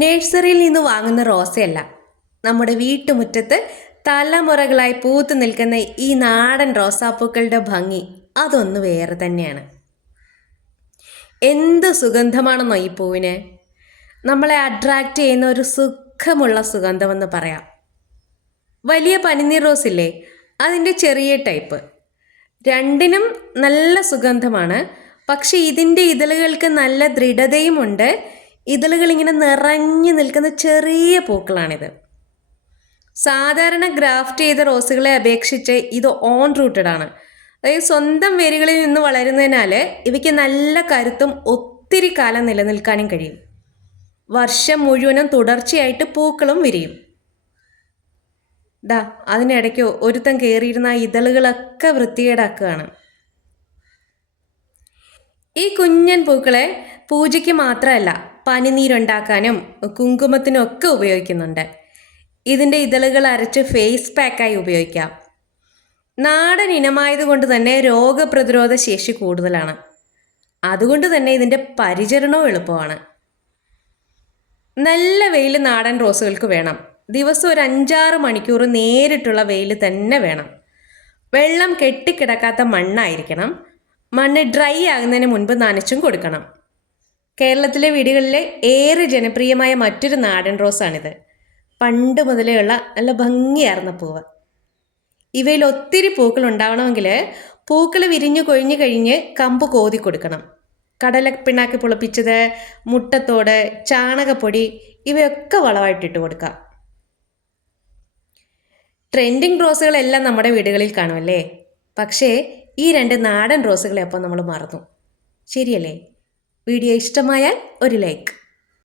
നഴ്സറിയിൽ നിന്ന് വാങ്ങുന്ന റോസയല്ല, നമ്മുടെ വീട്ടുമുറ്റത്ത് തലമുറകളായി പൂത്തു നിൽക്കുന്ന ഈ നാടൻ റോസാപ്പൂക്കളുടെ ഭംഗി അതൊന്ന് വേറെ തന്നെയാണ്. എന്ത് സുഗന്ധമാണെന്നോ ഈ പൂവിന്! നമ്മളെ അട്രാക്റ്റ് ചെയ്യുന്ന ഒരു സുഖമുള്ള സുഗന്ധമെന്ന് പറയാം. വലിയ പനിനീർ റോസ് ഇല്ലേ, അതിൻ്റെ ചെറിയ ടൈപ്പ്. രണ്ടിനും നല്ല സുഗന്ധമാണ്. പക്ഷെ ഇതിൻ്റെ ഇതളുകൾക്ക് നല്ല ദൃഢതയുമുണ്ട്. ഇതളുകൾ ഇങ്ങനെ നിറഞ്ഞു നിൽക്കുന്ന ചെറിയ പൂക്കളാണിത്. സാധാരണ ഗ്രാഫ്റ്റ് ചെയ്ത റോസുകളെ അപേക്ഷിച്ച് ഇത് ഓൺ റൂട്ടഡ് ആണ്. അതായത് സ്വന്തം വേരുകളിൽ നിന്ന് വളരുന്നതിനാൽ ഇവയ്ക്ക് നല്ല കരുത്തും ഒത്തിരി കാലം നിലനിൽക്കാനും കഴിയും. വർഷം മുഴുവനും തുടർച്ചയായിട്ട് പൂക്കളും വിരിയും. അതിനിടയ്ക്ക് ഒരുത്തം കയറിയിരുന്ന ആ ഇതളുകളൊക്കെ വൃത്തികേടാക്കുകയാണ്. ഈ കുഞ്ഞൻ പൂക്കളെ പൂജയ്ക്ക് മാത്രമല്ല, പനിനീരുണ്ടാക്കാനും കുങ്കുമത്തിനും ഒക്കെ ഉപയോഗിക്കുന്നുണ്ട്. ഇതിൻ്റെ ഇതളുകൾ അരച്ച് ഫേസ് പാക്കായി ഉപയോഗിക്കാം. നാടൻ ഇനമായതുകൊണ്ട് തന്നെ രോഗപ്രതിരോധ ശേഷി കൂടുതലാണ്. അതുകൊണ്ട് തന്നെ ഇതിൻ്റെ പരിചരണവും എളുപ്പമാണ്. നല്ല വെയിൽ നാടൻ റോസുകൾക്ക് വേണം. ദിവസം ഒരു 5-6 മണിക്കൂർ നേരിട്ടുള്ള വെയിൽ തന്നെ വേണം. വെള്ളം കെട്ടിക്കിടക്കാത്ത മണ്ണായിരിക്കണം. മണ്ണ് ഡ്രൈ ആകുന്നതിന് മുൻപ് നനച്ചും കൊടുക്കണം. കേരളത്തിലെ വീടുകളിലെ ഏറെ ജനപ്രിയമായ മറ്റൊരു നാടൻ റോസാണിത്. പണ്ട് മുതലേയുള്ള നല്ല ഭംഗിയാർന്ന പൂവ്. ഇവയിൽ ഒത്തിരി പൂക്കൾ ഉണ്ടാവണമെങ്കിൽ പൂക്കൾ വിരിഞ്ഞു കൊഴിഞ്ഞു കഴിഞ്ഞ് കമ്പ് കോതി കൊടുക്കണം. കടലപ്പിണ്ണാക്ക് പുളിപ്പിച്ചത്, മുട്ടത്തോട്, ചാണകപ്പൊടി ഇവയൊക്കെ വളമായിട്ടിട്ട് കൊടുക്കാം. ട്രെൻഡിങ് റോസുകളെല്ലാം നമ്മുടെ വീടുകളിൽ കാണുമല്ലേ? പക്ഷേ ഈ 2 നാടൻ റോസുകളെ അപ്പോൾ നമ്മൾ മറന്നു. ശരിയല്ലേ? വീഡിയോ ഇഷ്ടമായാൽ ഒരു ലൈക്ക്.